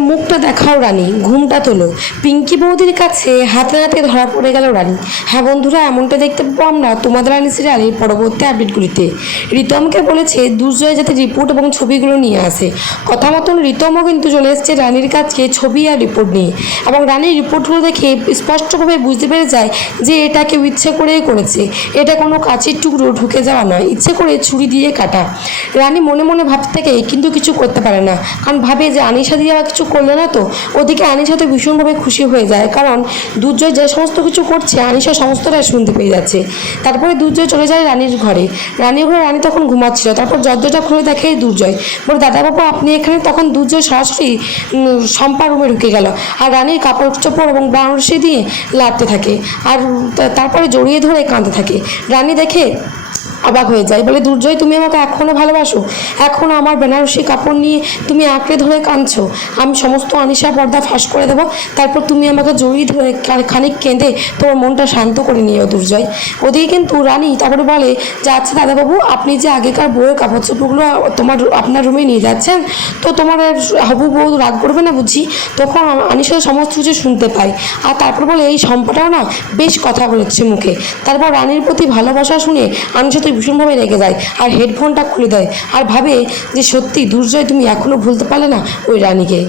মুখটা দেখাও রানী, ঘুমটা তোলো। পিঙ্কি বৌদির কাছে হাতে হাতে ধরা পড়ে গেল রানী। হ্যাঁ বন্ধুরা, এমনটা দেখতে পাবো আমরা তোমাদের রানী সিরিয়ালের পরবর্তী আপডেটগুলিতে। রিতমকে বলেছে, দুর্জয় যাতে রিপোর্ট এবং ছবিগুলো নিয়ে আসে। কথা মতন রিতমও কিন্তু চলে এসছে রানীর কাছে ছবি আর রিপোর্ট নিয়ে। এবং রানীর রিপোর্টগুলো দেখে স্পষ্টভাবে বুঝতে পেরে যায় যে এটা কেউ ইচ্ছে করেই করেছে। এটা কোনো কাচের টুকরো ঢুকে যাওয়া নয়, ইচ্ছে করে ছুরি দিয়ে কাটা। রানী মনে মনে ভাবতে থাকে, কিন্তু কিছু করতে পারে না। কারণ ভাবে যে আনিশা দিয়ে কিছু করল না তো? ওদিকে আনিশা তো ভীষণভাবে খুশি হয়ে যায়। কারণ দুর্জয় যে সমস্ত কিছু করছে আনিশা সমস্তটাই শুনতে পেয়ে যাচ্ছে। তারপরে দুর্জয় চলে যায় রানীর ঘরে। রানীর ঘরে রানী তখন ঘুমাচ্ছিল। তারপর দরজাটা খুলে দেখে দুর্জয়। বলে, দাদাবাবু, আপনি এখানে? তখন দুর্জয় সরাসরি শম্পা রুমে ঢুকে গেল। আর রানীর কাপড় চোপড় এবং বাউন্সি দিয়ে লাড়তে থাকে। আর তারপরে জড়িয়ে ধরে কাঁদতে থাকে। রানী দেখে অবাক হয়ে যায়। বলে, দুর্জয়, তুমি আমাকে এখনও ভালোবাসো। এখনও আমার বেনারসি কাপড় নিয়ে তুমি আঁকড়ে ধরে কাঁদছো। আমি সমস্ত আনিশা পর্দা ফাঁস করে দেবো। তারপর তুমি আমাকে জড়িয়ে ধরে খানিক কেঁদে তোমার মনটা শান্ত করে নিও, দুর্জয়। ওদিকে কিন্তু রানী তারপরে বলে, যে আচ্ছা দাদাবাবু, আপনি যে আগেকার বইয়ের কাপড় চোপড়গুলো তোমার আপনার রুমে নিয়ে যাচ্ছেন, তো তোমার হবু বউ রাগ করবে না বুঝি? তখন আনিশা সমস্ত কিছু শুনতে পায়। আর তারপর বলে, এই সম্পটাও না বেশ কথা বলেছে মুখে। তারপর রানীর প্রতি ভালোবাসা শুনে আনিশা তো ভীষণভাবে রেগে যায় আর হেডফোনটা খুলে দেয় আর ভাবে যে সত্যি দুর্জয় তুমি এখনও ভুলতে পারলে না ওই রানীকে।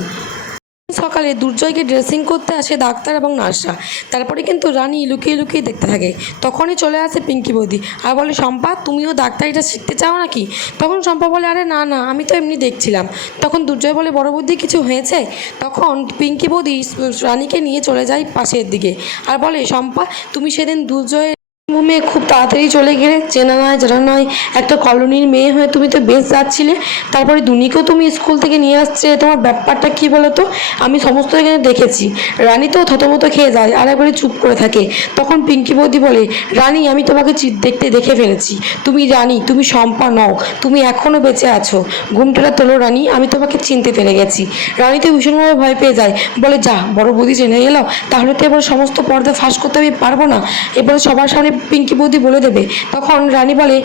সকালে দুর্জয়কে ড্রেসিং করতে আসে ডাক্তার এবং নার্সরা তারপরে কিন্তু রানী লুকিয়ে লুকিয়ে দেখতে থাকে। তখনই চলে আসে পিঙ্কি বৌদি। আর বলে, শম্পা, তুমিও ডাক্তারিটা শিখতে চাও নাকি? তখন শম্পা বলে, আরে না না, আমি তো এমনি দেখছিলাম। তখন দুর্জয় বলে, বড় বুদ্ধি কিছু হয়েছে? তখন পিঙ্কি বৌদি, রানীকে নিয়ে চলে যায় পাশের দিকে। আর বলে, শম্পা, তুমি সেদিন দুর্জয়ের ঘুমে খুব তাড়াতাড়ি চলে গেলে। চেনা নয়, জানা নয়, একটা কলোনির মেয়ে হয়ে তুমি তো বেশ যাচ্ছিলে। তারপরে দুনিকেও তুমি স্কুল থেকে নিয়ে আসছে। তোমার ব্যাপারটা কি বলো তো আমি সমস্ত এখানে দেখেছি। রানী তো থতমতো খেয়ে যায়, আর একবারে চুপ করে থাকে। তখন পিঙ্কি বৌদি বলে, রানী, আমি তোমাকে চি- দেখতে দেখে ফেলেছি। তুমি রানী, তুমি শম্পা নও, তুমি এখনও বেঁচে আছো। ঘুমটাটা তোলো রানী, আমি তোমাকে চিনতে পেরে গেছি। রানী তো ভীষণভাবে ভয় পেয়ে যায়। বলে, যা, বড় বৌদি জেনে গেল তাহলে তো এবার সমস্ত পর্দা ফাঁস করতে আমি পারব না। এবারে সবার সামনে পিঙ্কি বৌদি বলে দেবে। তখন রানী বলে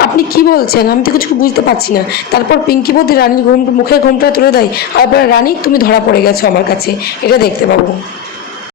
আপনি কি বলছেন? আমি তো কিছু বুঝতে পারছি না। তারপর পিঙ্কি বৌদি রানীর ঘুম, মুখের ঘুমটা তুলে দেয়। আর রানী, তুমি ধরা পড়ে গেছো আমার কাছে। এটা দেখতে পাবো।